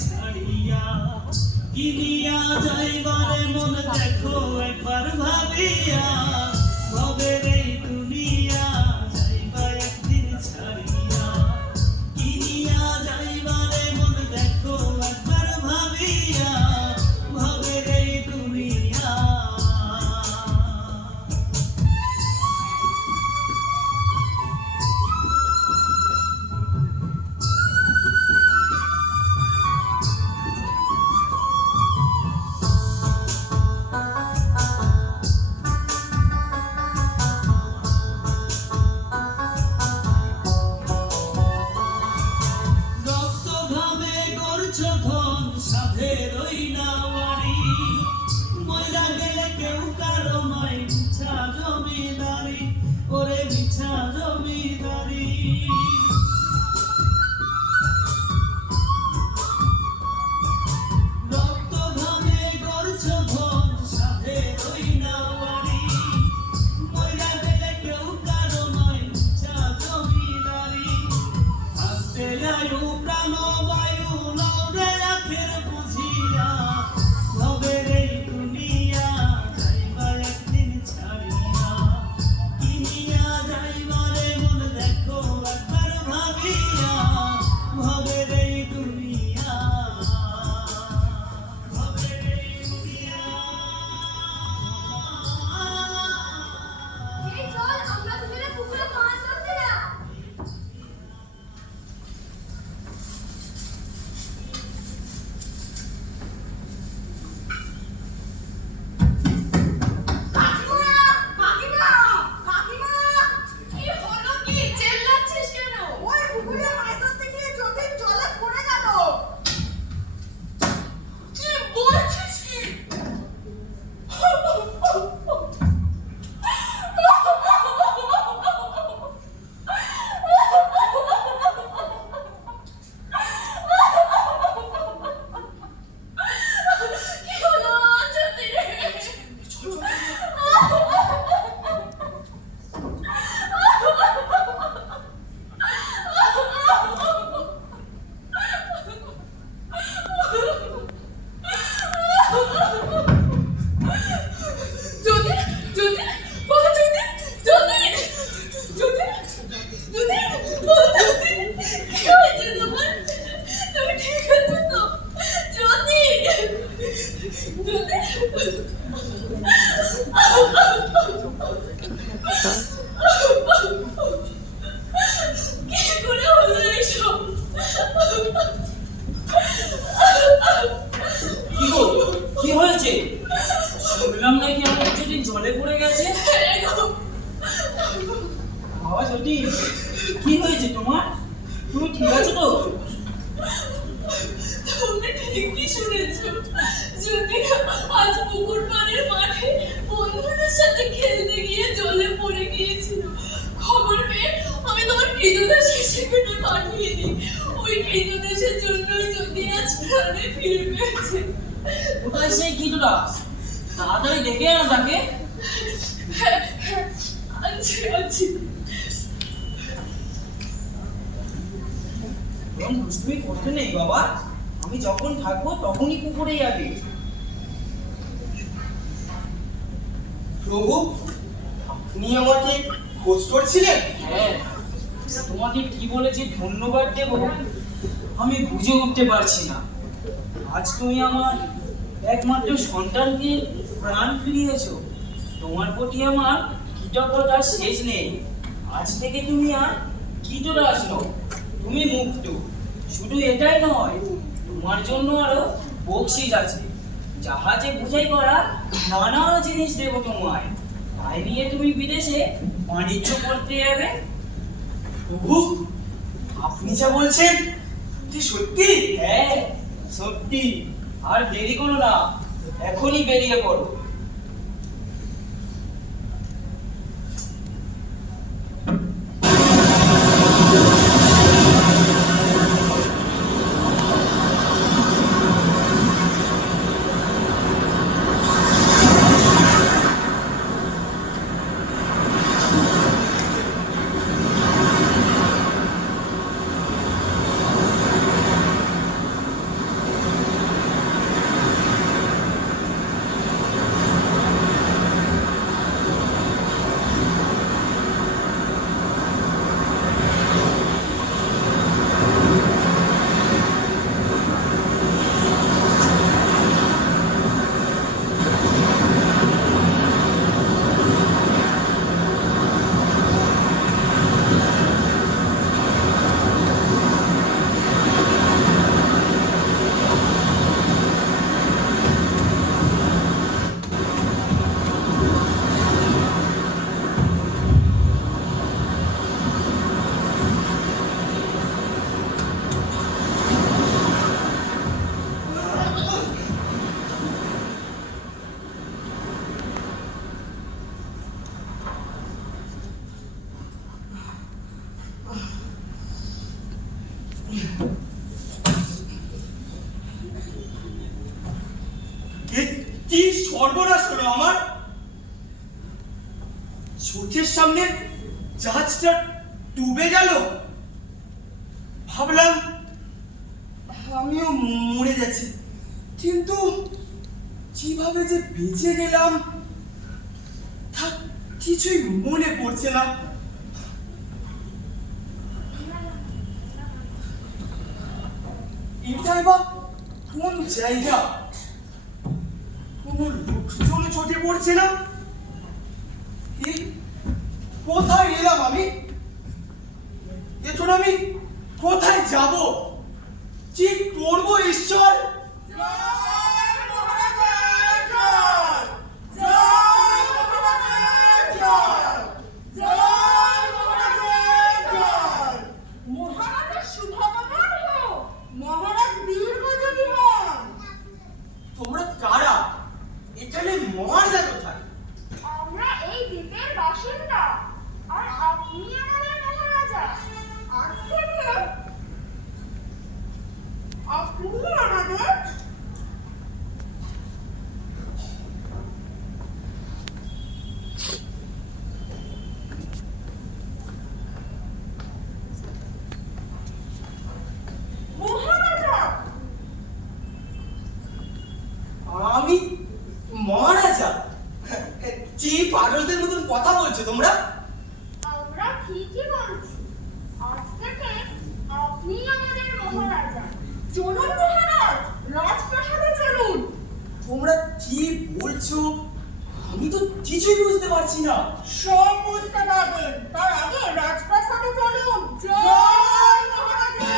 ছাড়িয়া কিনিয়া যাইবারে মন দেখো একবার ভাবিয়া ভবের এই দুনিয়া যাইবা একদিন ছাড়িয়া কিনিয়া যাইবারে মন দেখো একবার ভাবিয়া ভবের এই দুনিয়া সাধের ওই নাওয়ারি ময়রা গেলে কেউ কারো নয় মিছা জমিদারি ওরে মিছা জমিদারি রক্ত ঘামে গড়ছ ধন সাধের ওই নাওয়ারি ময়রা গেলে কেউ কারো নয় মিছা জমিদারি থাকতে আয়ু প্রাণ বায়ু লড়ে আখের বুঝিয়া ভবের এই দুনিয়া যাইবা একদিন ছাড়িয়া কিনিয়া যাইবারে মন দেখো একবার ভাবিয়া ভবের এই দুনিয়া ভবের এই দুনিয়া এই চল আমরা দুজনে পুকুরে মাছ ধরতে যাব কি হয়েছে শুনলাম নাকি আমার যদি জলে পড়ে গেছে বাবা সত্যি কি হয়েছে তোমার তুমি ঠিক আছো তো তুমি ঠিকই শুনেছো যদি আজ পুকুর পাড়ের মাঠে বন্ধুদের সাথে খেলতে গিয়ে জলে পড়ে গিয়েছিল খবর পেয়ে আমি তোমার কৃতদাসকে সেখানে পাঠিয়ে দিই ওই কৃতদাসের জন্যই যদি আজ প্রাণে ফিরে পেয়েছে কোথায় সেই কৃতদাস তাড়াতাড়ি ডেকে আনো তাকে আচ্ছা দুষ্টুমি করতে নেই বাবা আমি যখন থাকবো তখনই পুকুরে যাবে প্রভু আপনি আমাকে খোঁজ করছিলেন হ্যাঁ তোমাকে কি বলেছি ধন্যবাদ দেব আমি বুঝে উঠতে পারছি না আজ তুমি আমার একমাত্র সন্তানকে প্রাণ ফিরিয়েছো তোমার প্রতি আমার কৃতজ্ঞতার শেষ নেই আজ থেকে তুমি আর কৃতদাস নও তুমি মুক্ত শুধু এটাই নয় তোমার জন্য আরো বকশিস আছে জাহাজে বোঝাই করা নানা জিনিস দেবো তোমায় তাই নিয়ে তুমি বিদেশে বাণিজ্য করতে যাবে প্রভু আপনি যা বলছেন কি সত্যি হ্যাঁ সত্যি আর দেরি করো না এখনই বেরিয়ে পড়ো সর্বনাশ হলো আমার। চোখের সামনে জাহাজটা ডুবে গেল। ভাবলাম আমিও মরে গেছি, কিন্তু কিভাবে যে বেঁচে গেলাম তা কিছুই মনে পড়ছে না। এটাই বা কোন জায়গা? কোনো লোকজন চোখে পড়ছে না। কোথায় এলাম আমি? এখন আমি কোথায় যাব? কি করব ঈশ্বর? তোমরা কারা? এখানে মহারাজা কোথায়? আমরা এই দ্বীপের বাসিন্দা, আর আপনি আমাদের মহারাজা। আজ থেকে আপনি আমাদের মহারাজা। আমি মহারাজা? কি পাগলদের মতন কথা বলছো তোমরা? আমরা ঠিকই বলছি, আজ থেকে আপনি আমাদের মহারাজা। চলুন মহারাজ, রাজপ্রাসাদে চলুন। তোমরা কি বলছো? আমি তো কিছুই বুঝতে পারছি না। সব বুঝতে পারবেন, তার আগে রাজপ্রাসাদে চলুন। জয় মহারাজা।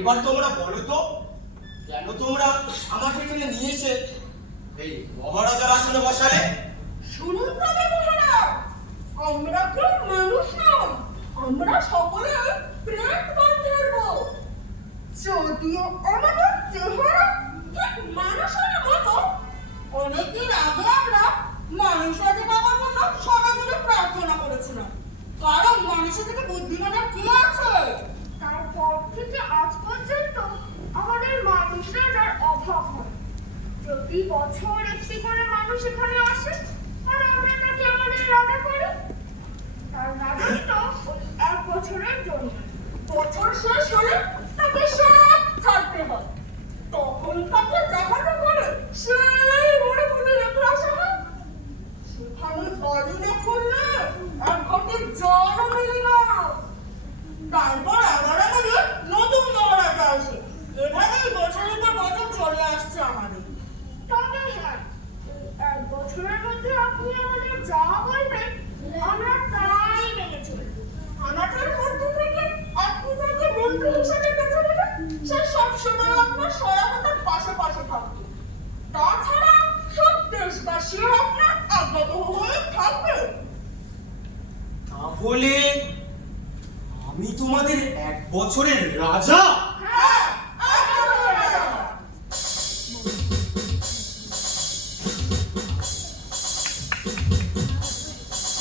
এবার তোমরা বলো তো, কেন তোমরা আমাকে এখানে নিয়ে এসে এই মহারাজার আসনে বসালে? শুনুন তবে মহারাজ, আমরা কেউ মানুষ নই, আমরা সকলে প্রেত গন্ধর্ব। যদিও আমাদের চেহারা ঠিক মানুষের মতো, অনেকদিন আগে আমরা মানুষ রাজা বাবার জন্য সবাই মিলে প্রার্থনা করেছিলাম, কারণ মানুষের থেকে বুদ্ধিমানের কি আছে। তারপর থেকে আজ পর্যন্ত আমাদের মানুষ রাজার অভাব হয়। প্রতি বছর একটি করে মানুষ এখানে আসে, আর আমরা তাকে আমাদের রাজা করি। তার রাজত্ব ওই 1 বছরের জন্য। বছর শেষ হলে তাকে সব ছাড়তে হয়। তখন তাকে জাহাজে করে সেই মরুভূমি রেখে আসা হয়। সেখানে বাড়ি না করলে এক ঘটে জলও মেলে না। তারপর আবার আমাদের নতুন মহারাজা আসে। এভাবেই বছরের পর বছর চলে আসছে আমাদের। তবে হ্যাঁ, 1 বছরের মধ্যে আপনি আমাদের যা বলবেন আমরা তাই মেনে চলব। আমাদের মধ্যে থেকে আপনি যাকে মন্ত্রী হিসেবে বেছে নেবেন, সে সবসময় আপনার সহায়তার পাশে পাশে থাকবে। তাছাড়া সব দেশবাসীও আপনার আজ্ঞাবহ হয়ে থাকবে। তাহলে আমি তোমাদের 1 বছরের রাজা? হ্যাঁ, আপনার রাজা।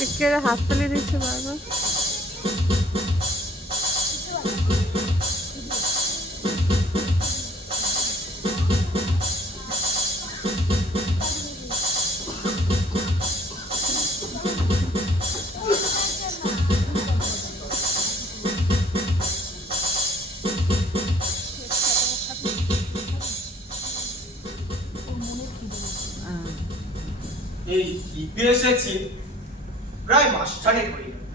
একেবারে হাত তালি দিচ্ছে বারবার। এই দ্বীপে এসেছি প্রায় মাসখানেক হয়ে গেল।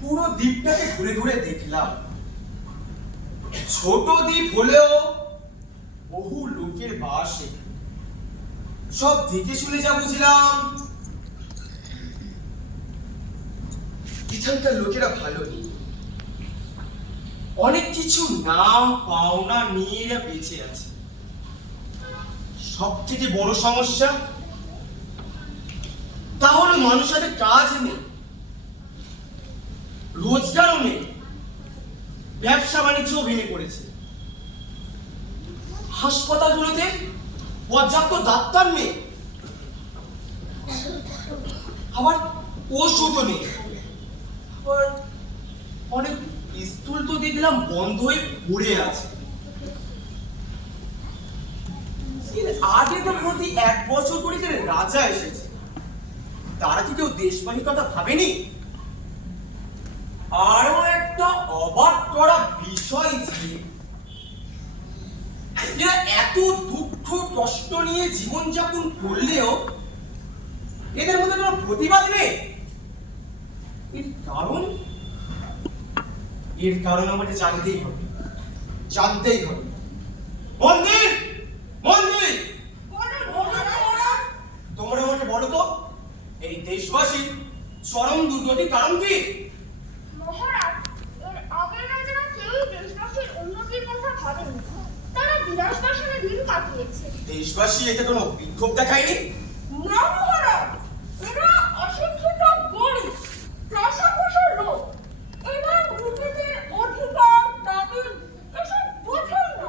পুরো দ্বীপটাকে ঘুরে ঘুরে দেখলাম। ছোট দ্বীপ হলেও বহু লোকের বাস এখানে। সব দেখে শুনে যা বুঝলাম এখানকার লোকেরা ভালো নেই। অনেক কিছু নাম পাওনা নিয়ে এরা বেঁচে আছে। সবথেকে বড় সমস্যা তাহলে মানুষের কাজ নেই, রোজগারও নেই, ব্যবসা বাণিজ্য ভেঙে পড়েছে। হাসপাতালগুলোতে পর্যাপ্ত ডাক্তার নেই, আবার ওষুধও নেই। আবার অনেক স্কুল তো দেখলাম বন্ধ হয়ে পড়ে আছে। এর আগে তো প্রতি 1 বছর করে করে রাজা এসেছে, তারা কি কেউ দেশবাহী কথা ভাবেনি? আরো একটা অবাক করা বিষয় যে এরা এত দুঃখ কষ্ট নিয়ে জীবনযাপন করলেও এদের মধ্যে কোনো প্রতিবাদ নেই। এর কারণ আমাকে জানতেই হবে, জানতেই হবে। মন্দির, মন্দির, তোমরা আমাকে বলো তো এই দেশবাসীর চরম দুর্গতির কারণ কি? মহারাজ, এর আগের রাজারা কেউই দেশবাসীর উন্নতির কথা ভাবেনি। তারা বিলাস বাসনে দিন কাটিয়েছে। দেশবাসী এতে কোনো বিক্ষোভ দেখায়নি? না মহারাজ, এরা অশিক্ষিত গরিব প্রশাসনের লোক। এরা নিজেদের অধিকার দাবি এসব বোঝেই না।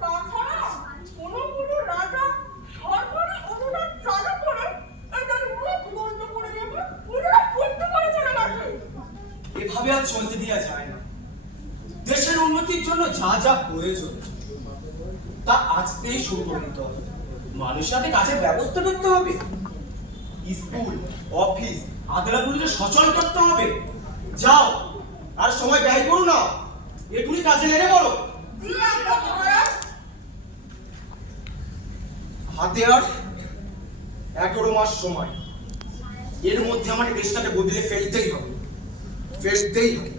তাছাড়া কোনো কোনো রাজা সরকারি অনুদান চালু করে এদের মুখ বন্ধ করে দেবে, এরা ফুর্তি করে চলে গেছে। এভাবে আর চলতে দেওয়া যায় না। দেশের উন্নতির জন্য যা যা প্রয়োজন তা আজকেই শুরু করে দিতে হবে। মানুষের হাতে কাজের ব্যবস্থা করতে হবে, স্কুল, অফিস, আদালতগুলোকে সচল করতে হবে। যাও, আর সময় ব্যয় করো না, এগুলি কাজে লেগে পড়ো। জি আজ্ঞা মহারাজ। হাতে আর 11 মাস সময়। এর মধ্যে আমাকে দেশটাকে বদলে ফেলতেই হবে, ফেলতেই হবে।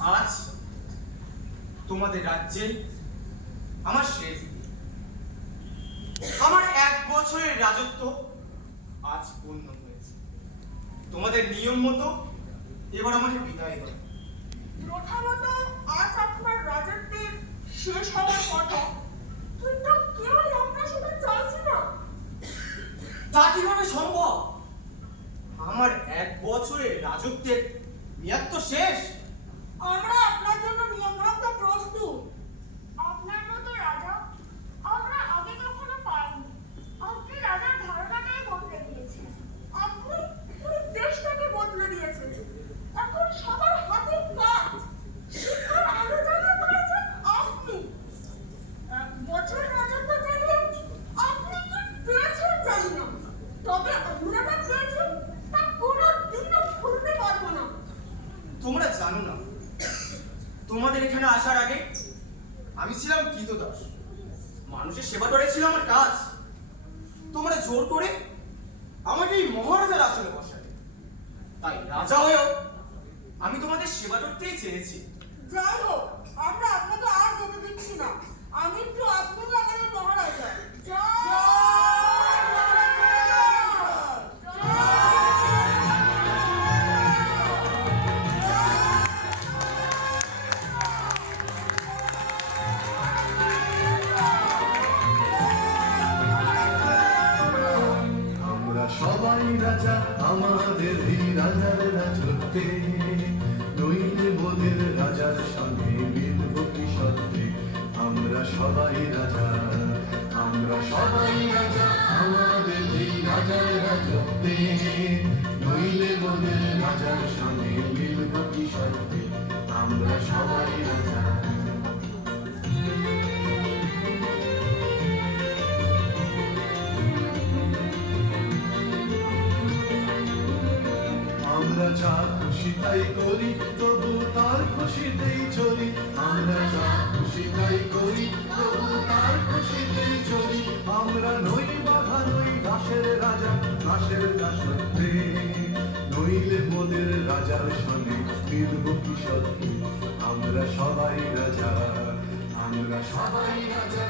আজ তোমাদের রাজ্যে আমার শেষ দিন। আমার 1 বছরের রাজত্ব আজ পূর্ণ হয়েছে। তোমাদের নিয়ম মতো এবার আমাকে বিদায় দাও। প্রথমত আজ আপনার রাজত্বের শেষ হওয়ার কথা, কিন্তু কেউ আমরা সেটা চাইছি না। তা কিভাবে সম্ভব? আমার 1 বছরের রাজত্বের মেয়াদ তো শেষ। আমরা আপনার জন্য নিয়ম ভাঙতে প্রস্তুত। আপনার মতো রাজা আমরা আগে কখনো পাইনি। আপনি রাজার ধারণাটাই বদলে দিয়েছেন। আপনি পুরো দেশটাকে বদলে দিয়েছেন। এখন সবার হাতে কাজ, শিক্ষার আলো জ্বালিয়ে দিয়েছেন আপনি। 1 বছর রাজত্ব চালিয়ে আপনি কি পেয়েছেন জানি না, তবে আমরা যা পেয়েছি তা কোনোদিনও ভুলতে পারবো না। তোমরা জানো না, তোমাদের এখানে আসার আগে আমি ছিলাম কৃতদাস। মানুষের সেবা করে ছিল আমার কাজ। তোমরা জোর করে আমাকে এই মহারাজার আসনে বসালে, তাই রাজা হয়েও আমি তোমাদের সেবা করতেই চেয়েছি। যাই হোক, আমরা আপনাকে আর যেতে দিচ্ছি না। আমি তো আপনি আমাদের মহারাজা। আমরা সবাই রাজা আমাদের এই রাজার রাজত্বে, নইলে মোদের রাজার সঙ্গে মিলব কি সত্যি। আমরা সবাই রাজা, আমরা সবাই রাজা আমাদের এই রাজার রাজত্বে, নইলে মোদের রাজার সঙ্গে মিলব কি সত্যি। আমরা সবাই রাজা। আমরা যা খুশি তাই করি, তবু তার খুশিতেই চলি। আমরা যা খুশি তাই করি, তবু তার খুশিতেই চলি। আমরা নই বাধা, নই দাসের রাজা, দাসের দাসত্বে, নইলে মোদের রাজার সঙ্গে মিলব কি সত্যি। আমরা সবাই রাজা, আমরা সবাই রাজা।